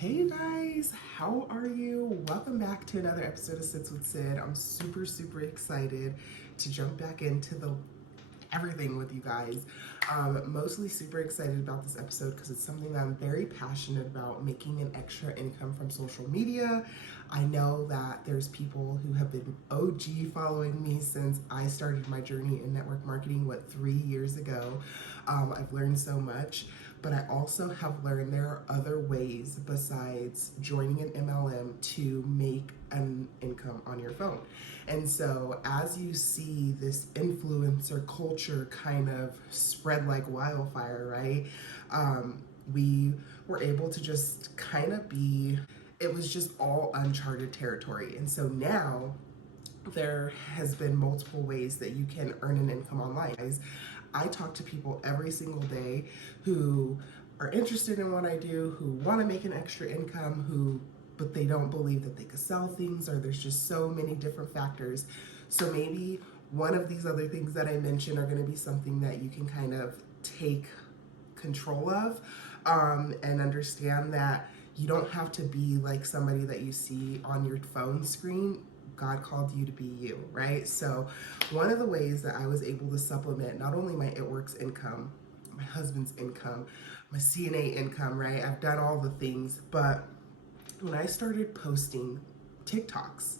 Hey you guys, how are you? Welcome back to another episode of Sits with Sid. I'm super excited to jump back into the everything with you guys. Mostly super excited about this episode because it's something that I'm very passionate about, making an extra income from social media. I know that there's people who have been OG following me since I started my journey in network marketing, 3 years ago. I've learned so much, but I also have learned there are other ways besides joining an MLM to make an income on your phone. And so as you see this influencer culture kind of spread like wildfire, right? We were able to just kind of it was just all uncharted territory. And so now there has been multiple ways that you can earn an income online. I talk to people every single day who are interested in what I do, who want to make an extra income, but they don't believe that they could sell things, or there's just so many different factors. So maybe one of these other things that I mentioned are going to be something that you can kind of take control of, and understand that you don't have to be like somebody that you see on your phone screen. God called you to be you, right? So one of the ways that I was able to supplement not only my It Works income, my husband's income, my CNA income, right? I've done all the things, but when I started posting TikToks,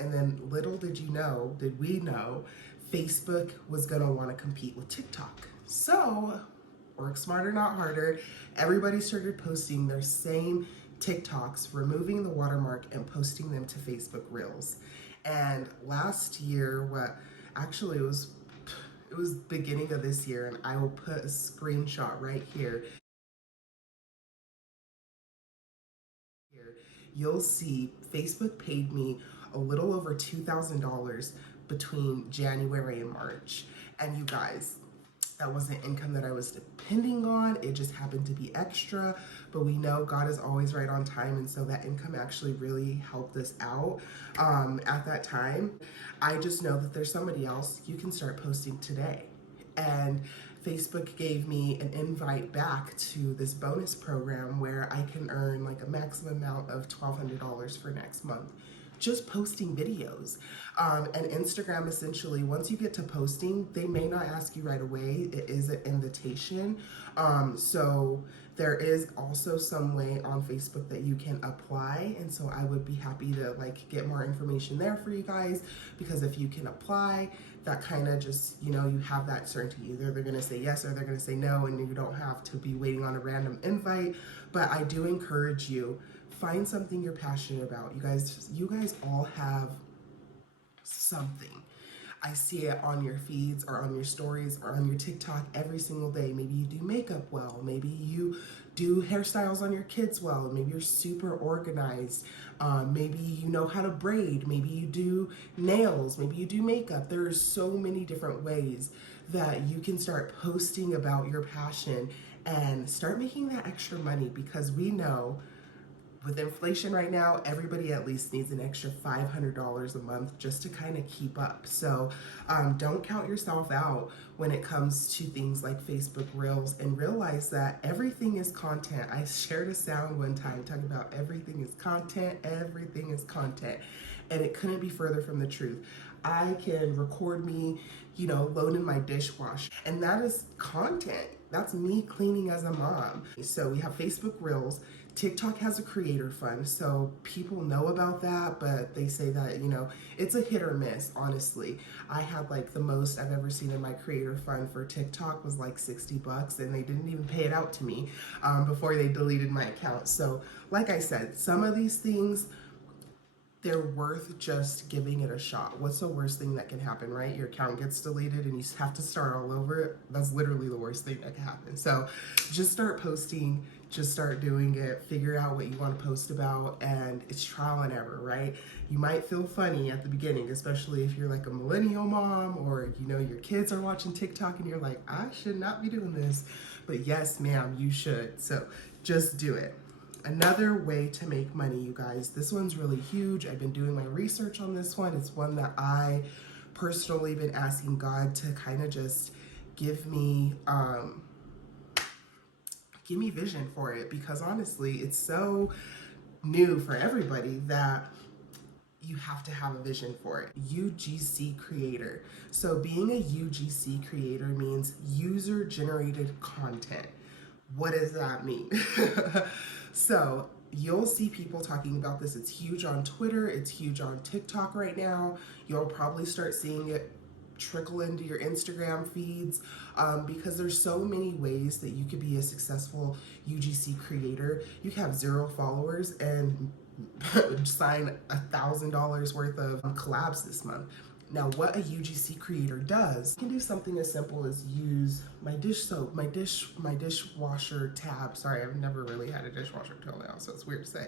and then little did we know, Facebook was gonna wanna compete with TikTok. So, work smarter, not harder. Everybody started posting their same TikToks, removing the watermark and posting them to Facebook Reels. And last year, it was beginning of this year, and I will put a screenshot right here. You'll see Facebook paid me a little over $2,000 between January and March. And you guys, that wasn't income that I was depending on. It just happened to be extra, but we know God is always right on time. And so that income actually really helped us out at that time. I just know that there's somebody else. You can start posting today. And Facebook gave me an invite back to this bonus program where I can earn like a maximum amount of $1,200 for next month, just posting videos. And Instagram, essentially, once you get to posting, they may not ask you right away. It is an invitation. So there is also some way on Facebook that you can apply. And so I would be happy to get more information there for you guys, because if you can apply, that kind of just, you have that certainty. Either they're going to say yes or they're going to say no, and you don't have to be waiting on a random invite. But I do encourage you, find something you're passionate about. You guys all have something. I see it on your feeds or on your stories or on your TikTok every single day. Maybe you do makeup well. Maybe you do hairstyles on your kids well. Maybe you're super organized. Maybe you know how to braid. Maybe you do nails. Maybe you do makeup. There are so many different ways that you can start posting about your passion and start making that extra money, because we know with inflation right now, everybody at least needs an extra $500 a month just to kind of keep up. So don't count yourself out when it comes to things like Facebook Reels, and realize that everything is content. I shared a sound one time talking about everything is content, and it couldn't be further from the truth. I can record me, loading my dishwasher, and that is content. That's me cleaning as a mom. So we have Facebook Reels. TikTok has a creator fund, so people know about that, but they say that, it's a hit or miss, honestly. I had the most I've ever seen in my creator fund for TikTok was $60, and they didn't even pay it out to me before they deleted my account. So like I said, some of these things, they're worth just giving it a shot. What's the worst thing that can happen, right? Your account gets deleted and you have to start all over. That's literally the worst thing that can happen. So just start posting, just start doing it, figure out what you want to post about, and it's trial and error, right? You might feel funny at the beginning, especially if you're a millennial mom, or your kids are watching TikTok and you're like, I should not be doing this. But yes, ma'am, you should. So just do it. Another way to make money, you guys, this one's really huge. I've been doing my research on this one. It's one that I personally been asking God to kind of just give me give me vision for it, because honestly, it's so new for everybody that you have to have a vision for it. UGC creator. So being a UGC creator means user generated content. What does that mean? So you'll see people talking about this. It's huge on Twitter. It's huge on TikTok right now. You'll probably start seeing it trickle into your Instagram feeds, because there's so many ways that you could be a successful UGC creator. You can have 0 followers and sign $1,000 worth of collabs this month. Now, what a UGC creator does, you can do something as simple as use my dish soap, my dishwasher tab. Sorry, I've never really had a dishwasher till now, so it's weird to say.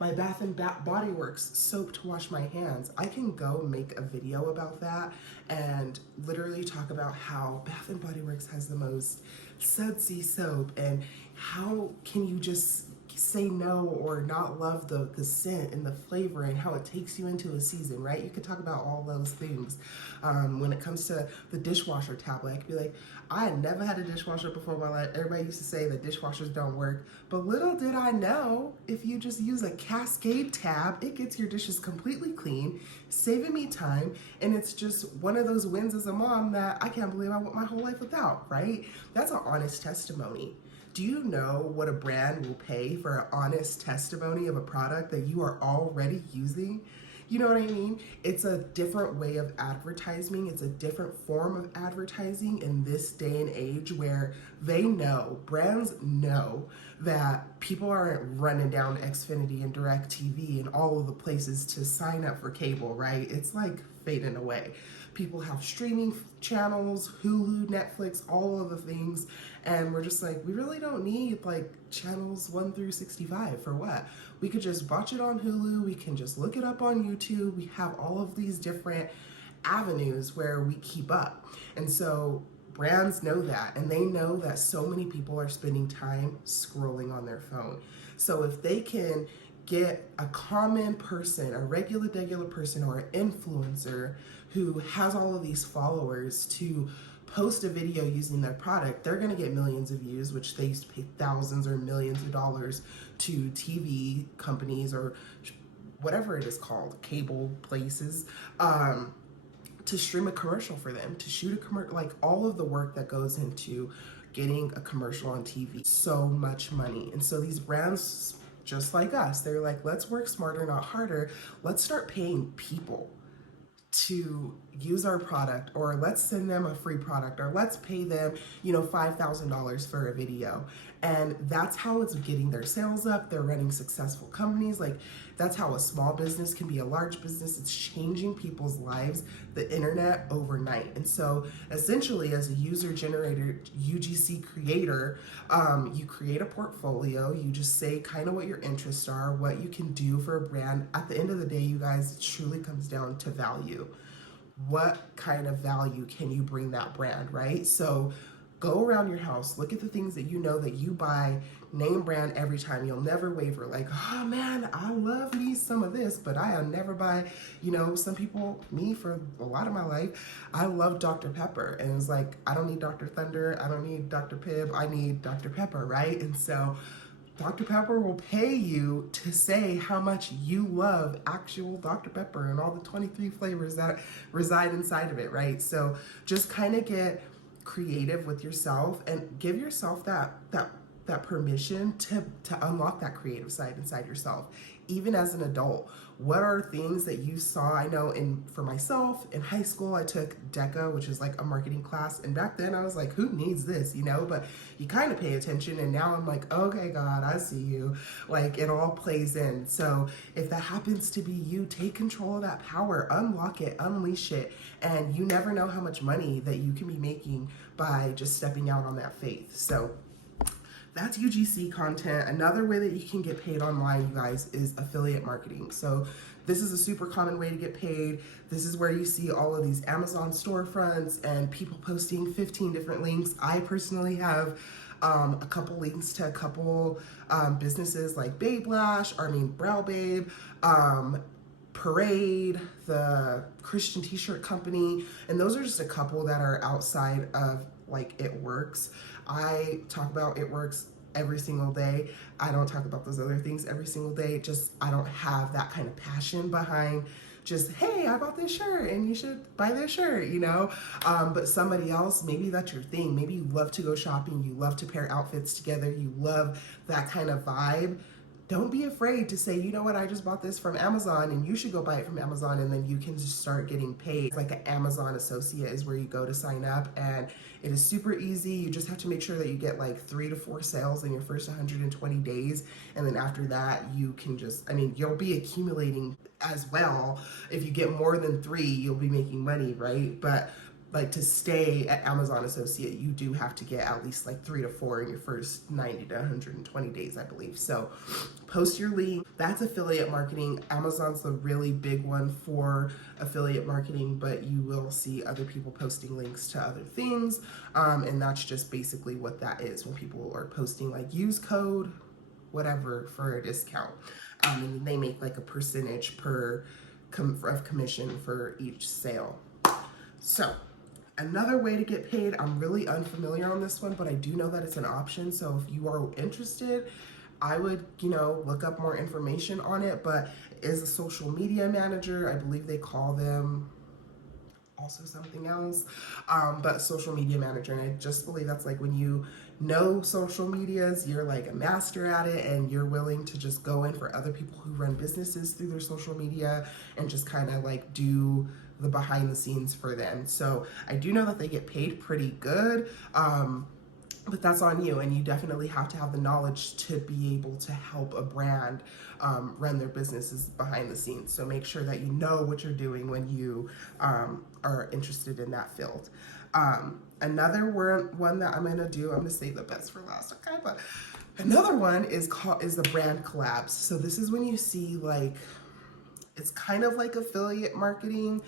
My Bath and Body Works soap to wash my hands. I can go make a video about that and literally talk about how Bath and Body Works has the most sudsy soap, and how can you just say no or not love the scent and the flavor and how it takes you into a season, right? You could talk about all those things. When it comes to the dishwasher tablet, I could be like, I had never had a dishwasher before in my life. Everybody used to say that dishwashers don't work, but little did I know, if you just use a Cascade tab, it gets your dishes completely clean, saving me time, and it's just one of those wins as a mom that I can't believe I went my whole life without, right? That's an honest testimony. Do you know what a brand will pay for an honest testimony of a product that you are already using? You know what I mean? It's a different way of advertising. It's a different form of advertising in this day and age, where they know, brands know, that people aren't running down Xfinity and DirecTV and all of the places to sign up for cable, right? It's like fading away. People have streaming channels, Hulu, Netflix, all of the things, and we're just like, we really don't need like channels 1 through 65 for what? We could just watch it on Hulu, we can just look it up on YouTube, we have all of these different avenues where we keep up. And so brands know that, and they know that so many people are spending time scrolling on their phone. So if they can get a common person, a regular person, or an influencer who has all of these followers to post a video using their product, they're gonna get millions of views, which they used to pay thousands or millions of dollars to TV companies or whatever it is called, cable places, to stream a commercial for them, to shoot a commercial, like all of the work that goes into getting a commercial on TV. So much money. And so these brands, just like us, they're like, let's work smarter, not harder. Let's start paying people to use our product, or let's send them a free product, or let's pay them, $5,000 for a video. And that's how it's getting their sales up. They're running successful companies. Like, that's how a small business can be a large business. It's changing people's lives, the internet, overnight. And so essentially, as a user generated UGC creator, you create a portfolio, you just say kind of what your interests are, what you can do for a brand. At the end of the day, you guys, it truly comes down to value. What kind of value can you bring that brand, right? So go around your house, look at the things that you know that you buy, name brand every time. You'll never waver. Like, oh man, I love me some of this, but I'll never buy, some people, me for a lot of my life, I love Dr. Pepper. And it's like, I don't need Dr. Thunder, I don't need Dr. Pibb, I need Dr. Pepper, right? And so Dr. Pepper will pay you to say how much you love actual Dr. Pepper and all the 23 flavors that reside inside of it, right? So just kind of get creative with yourself and give yourself that permission to unlock that creative side inside yourself. Even as an adult, what are things that you saw? I know for myself, in high school, I took DECA, which is like a marketing class. And back then I was like, who needs this, But you kind of pay attention. And now I'm like, okay, God, I see you. Like, it all plays in. So if that happens to be you, take control of that power, unlock it, unleash it. And you never know how much money that you can be making by just stepping out on that faith. So that's UGC content. Another way that you can get paid online, you guys, is affiliate marketing. So this is a super common way to get paid. This is where you see all of these Amazon storefronts and people posting 15 different links. I personally have a couple links to a couple businesses like Babe Lash, Brow Babe, Parade, the Christian t-shirt company, and those are just a couple that are outside of like It Works. I talk about It Works every single day. I don't talk about those other things every single day. Just, I don't have that kind of passion behind just, hey, I bought this shirt and you should buy this shirt, you know? But somebody else, maybe that's your thing. Maybe you love to go shopping, you love to pair outfits together, you love that kind of vibe. Don't be afraid to say, you know what, I just bought this from Amazon and you should go buy it from Amazon, and then you can just start getting paid. Like an Amazon associate is where you go to sign up, and it is super easy. You just have to make sure that you get like 3 to 4 sales in your first 120 days. And then after that, you can just, I mean, you'll be accumulating as well. If you get more than 3, you'll be making money, right? But like to stay at Amazon Associate, you do have to get at least like 3 to 4 in your first 90 to 120 days, I believe. So post your link. That's affiliate marketing. Amazon's the really big one for affiliate marketing, but you will see other people posting links to other things. And that's just basically what that is, when people are posting like use code, whatever, for a discount. And they make like a percentage per of commission for each sale. So another way to get paid, I'm really unfamiliar on this one, but I do know that it's an option. So if you are interested, I would, you know, look up more information on it, but is a social media manager. I believe they call them also something else, but social media manager. And I just believe that's like when you know social medias, you're like a master at it, and you're willing to just go in for other people who run businesses through their social media and just kind of like do the behind the scenes for them. So I do know that they get paid pretty good, but that's on you, and you definitely have to have the knowledge to be able to help a brand run their businesses behind the scenes. So make sure that you know what you're doing when you are interested in that field. Another one that I'm gonna do, I'm gonna save the best for last, okay? But another one is the brand collabs. So this is when you see like, it's kind of like affiliate marketing,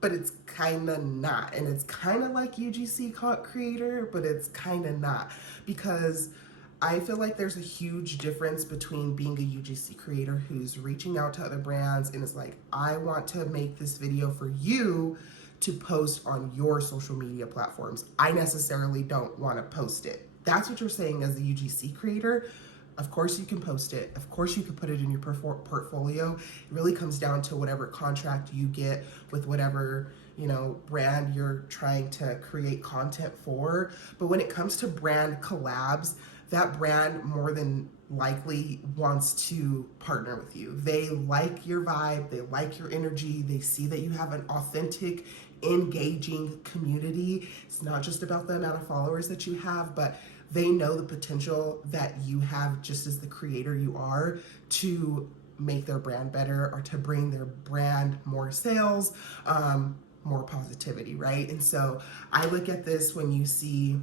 but it's kind of not. And it's kind of like UGC creator, but it's kind of not, because I feel like there's a huge difference between being a UGC creator who's reaching out to other brands and is like, I want to make this video for you to post on your social media platforms. I necessarily don't want to post it. That's what you're saying as a UGC creator. Of course you can post it. Of course you can put it in your portfolio. It really comes down to whatever contract you get with whatever, you know, brand you're trying to create content for. But when it comes to brand collabs, that brand more than likely wants to partner with you. They like your vibe, they like your energy, they see that you have an authentic, engaging community. It's not just about the amount of followers that you have, but they know the potential that you have just as the creator you are to make their brand better, or to bring their brand more sales, more positivity, right? And so I look at this when you see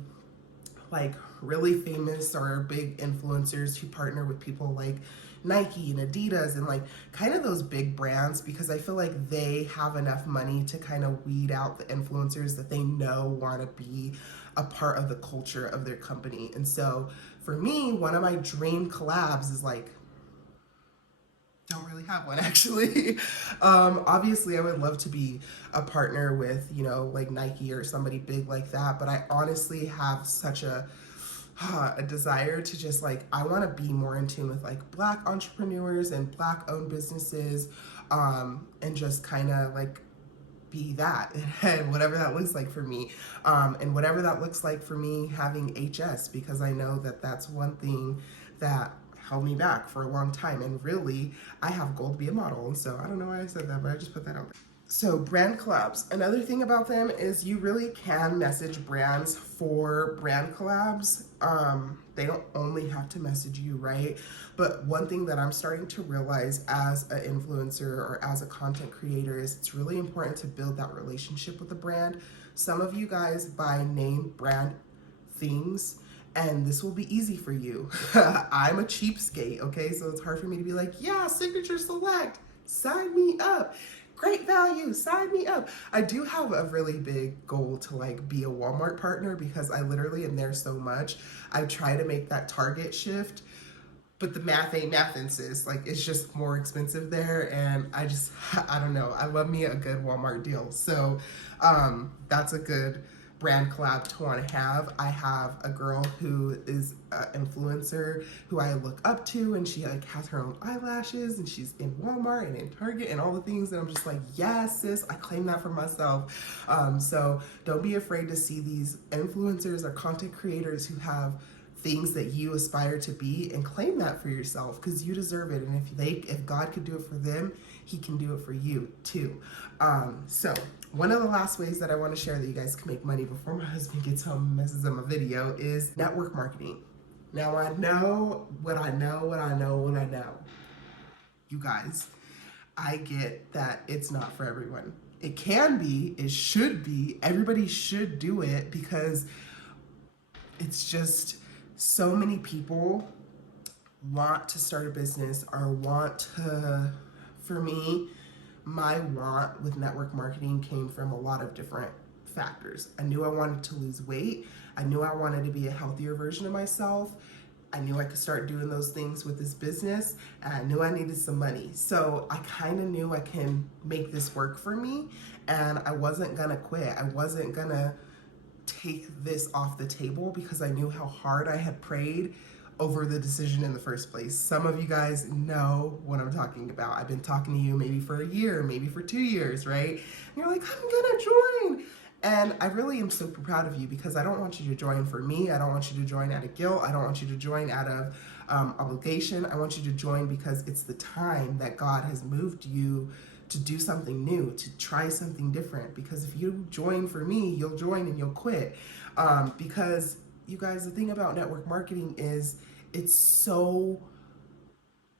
like really famous or big influencers who partner with people like Nike and Adidas and like kind of those big brands, because I feel like they have enough money to kind of weed out the influencers that they know want to be a part of the culture of their company. And so for me, one of my dream collabs is like, don't really have one actually. Obviously I would love to be a partner with, you know, like Nike or somebody big like that, but I honestly have such a desire to just like, I want to be more in tune with like Black entrepreneurs and Black owned businesses, and just kind of like be that, and whatever that looks like for me, and whatever that looks like for me having HS, because I know that that's one thing that held me back for a long time. And really, I have goal to be a model. And so I don't know why I said that, but I just put that out there. So brand collabs. Another thing about them is you really can message brands for brand collabs. They don't only have to message you, right? But one thing that I'm starting to realize as an influencer or as a content creator is it's really important to build that relationship with the brand. Some of you guys buy name brand things, and this will be easy for you. I'm a cheapskate, okay? So it's hard for me to be like, yeah, Signature Select, sign me up. Great value, sign me up. I do have a really big goal to like be a Walmart partner, because I literally am there so much. I try to make that Target shift, but the math ain't mathin', sis. Like, it's just more expensive there, and I don't know. I love me a good Walmart deal. So that's a good brand collab to want to have. I have a girl who is an influencer who I look up to, and she like has her own eyelashes, and she's in Walmart and in Target and all the things, and I'm just like, yes, sis, I claim that for myself. So don't be afraid to see these influencers or content creators who have things that you aspire to be, and claim that for yourself, because you deserve it. And if God could do it for them, he can do it for you too. So one of the last ways that I want to share that you guys can make money before my husband gets home and messes up my video is network marketing. Now I know what I know. You guys, I get that it's not for everyone. It can be, it should be, everybody should do it, because it's just so many people want to start a business or want to, for me, my want with network marketing came from a lot of different factors. I knew I wanted to lose weight. I knew I wanted to be a healthier version of myself. I knew I could start doing those things with this business, and I knew I needed some money. So I kind of knew I can make this work for me, and I wasn't gonna quit. I wasn't gonna take this off the table, because I knew how hard I had prayed over the decision in the first place. Some of you guys know what I'm talking about. I've been talking to you maybe for a year, maybe for 2 years, right? And you're like, I'm gonna join. And I really am super proud of you, because I don't want you to join for me. I don't want you to join out of guilt. I don't want you to join out of obligation. I want you to join because it's the time that God has moved you to do something new, to try something different. Because if you join for me, you'll join and you'll quit. Because you guys, the thing about network marketing is it's so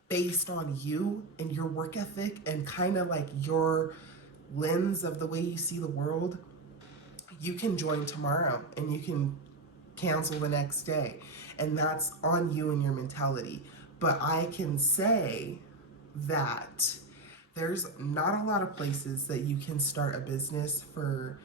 based on you and your work ethic and kind of like your lens of the way you see the world. You can join tomorrow and you can cancel the next day, and that's on you and your mentality. But I can say that there's not a lot of places that you can start a business for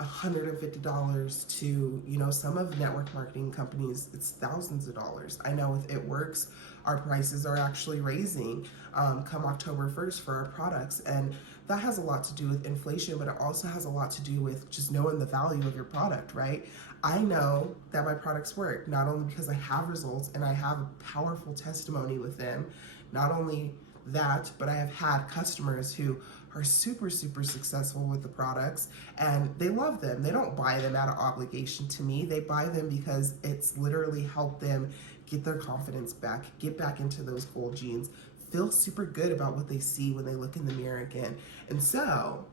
$150 to, some of network marketing companies, it's thousands of dollars. I know with It Works, our prices are actually raising come October 1st for our products. And that has a lot to do with inflation, but it also has a lot to do with just knowing the value of your product, right? I know that my products work, not only because I have results and I have a powerful testimony with them. Not only that, but I have had customers who are super, super successful with the products, and they love them. They don't buy them out of obligation to me. They buy them because it's literally helped them get their confidence back, get back into those gold jeans, feel super good about what they see when they look in the mirror again. And so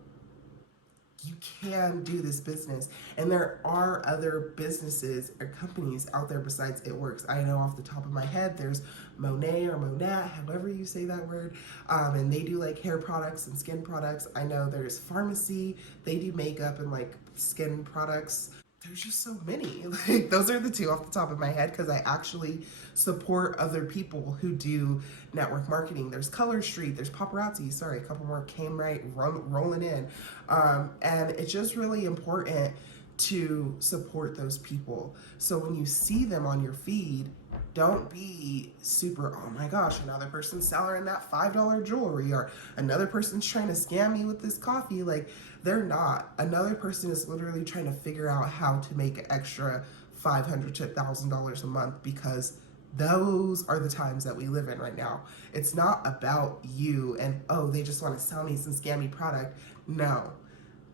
you can do this business, and there are other businesses or companies out there besides It Works. I know off the top of my head, there's Monet or Monat, however you say that word, and they do like hair products and skin products. I know there's Pharmacy, they do makeup and like skin products. There's just so many. Like, those are the two off the top of my head, because I actually support other people who do network marketing. There's Color Street, there's Paparazzi, sorry, a couple more came right rolling in. And it's just really important to support those people. So when you see them on your feed, don't be super, oh my gosh, another person's selling that $5 jewelry, or another person's trying to scam me with this coffee. Like, they're not. Another person is literally trying to figure out how to make an extra $500 to $1,000 a month, because those are the times that we live in right now. It's not about you and, oh, they just want to sell me some scammy product. No.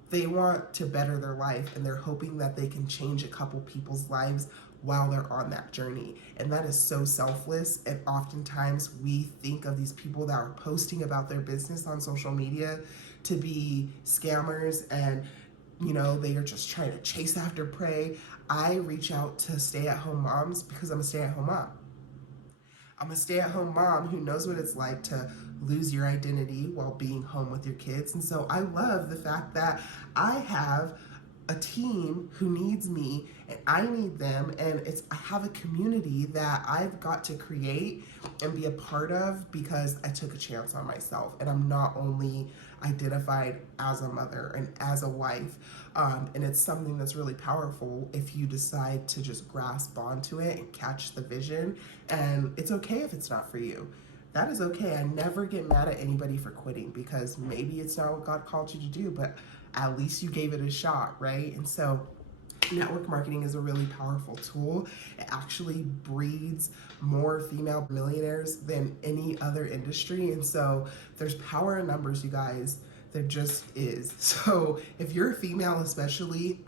They want to better their life, and they're hoping that they can change a couple people's lives while they're on that journey. And that is so selfless. And oftentimes we think of these people that are posting about their business on social media to be scammers, and they are just trying to chase after prey. I reach out to stay-at-home moms because I'm a stay-at-home mom. I'm a stay-at-home mom who knows what it's like to lose your identity while being home with your kids. And so I love the fact that I have a team who needs me and I need them, and I have a community that I've got to create and be a part of because I took a chance on myself, and I'm not only identified as a mother and as a wife, and it's something that's really powerful if you decide to just grasp onto it and catch the vision. And it's okay if it's not for you. That is okay. I never get mad at anybody for quitting, because maybe it's not what God called you to do, but at least you gave it a shot, right? And so network marketing is a really powerful tool. It actually breeds more female millionaires than any other industry. And so there's power in numbers, you guys. There just is. So if you're a female especially,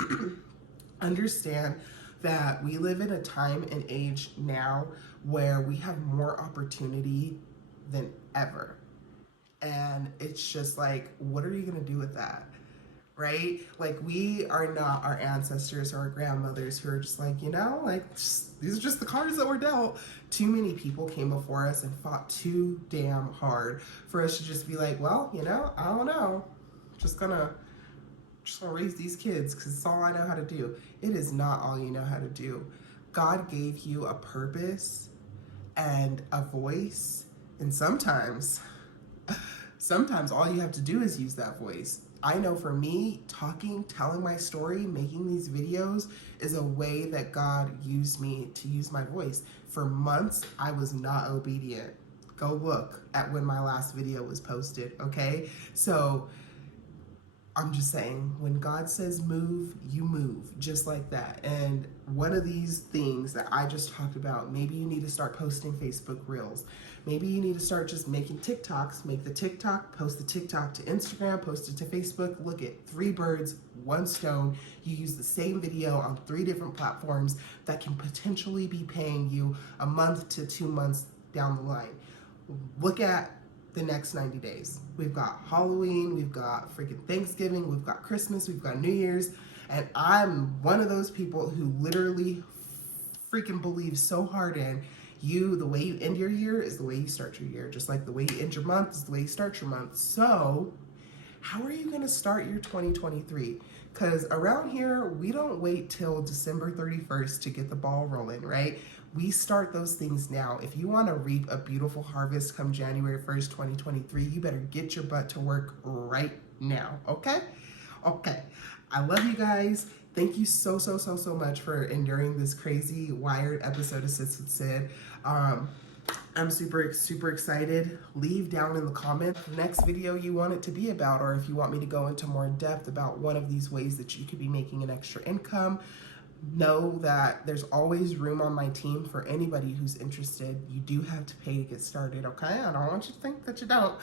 understand that we live in a time and age now where we have more opportunity than ever. And it's just like, what are you going to do with that? Right? Like, we are not our ancestors or our grandmothers who are just like, you know, like, these are just the cards that were dealt. Too many people came before us and fought too damn hard for us to just be like, well, you know, I don't know. Just gonna raise these kids because it's all I know how to do. It is not all you know how to do. God gave you a purpose and a voice, and sometimes all you have to do is use that voice. I know for me, talking, telling my story, making these videos is a way that God used me to use my voice. For months, I was not obedient. Go look at when my last video was posted, okay? So I'm just saying, when God says move, you move, just like that. And one of these things that I just talked about, maybe you need to start posting Facebook Reels. Maybe you need to start just making TikToks, make the TikTok, post the TikTok to Instagram, post it to Facebook. Look at 3 birds, 1 stone. You use the same video on 3 different platforms that can potentially be paying you a month to 2 months down the line. Look at the next 90 days. We've got Halloween, we've got freaking Thanksgiving, we've got Christmas, we've got New Year's, and I'm one of those people who literally freaking believes so hard in you. The way you end your year is the way you start your year, just like the way you end your month is the way you start your month. So how are you gonna start your 2023? Because around here, we don't wait till December 31st to get the ball rolling, right? We start those things now. If you want to reap a beautiful harvest come January 1st, 2023, you better get your butt to work right now, okay? Okay. I love you guys. Thank you so much for enduring this crazy Wired episode of Sis with Sid. I'm super excited. Leave down in the comments the next video you want it to be about, or if you want me to go into more depth about one of these ways that you could be making an extra income. Know that there's always room on my team for anybody who's interested. You do have to pay to get started, okay? I don't want you to think that you don't.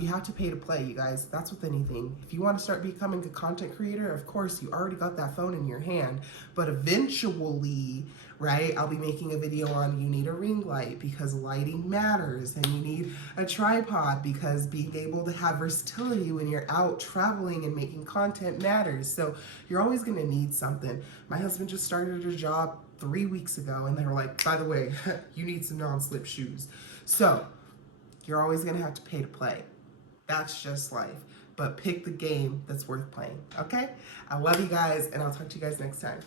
You have to pay to play, you guys. That's with anything. If you want to start becoming a content creator, of course, you already got that phone in your hand. But eventually, right, I'll be making a video on you need a ring light because lighting matters, and you need a tripod because being able to have versatility when you're out traveling and making content matters. So you're always going to need something. My husband just started a job 3 weeks ago, and they were like, by the way, you need some non-slip shoes. So you're always going to have to pay to play. That's just life. But pick the game that's worth playing, okay? I love you guys, and I'll talk to you guys next time.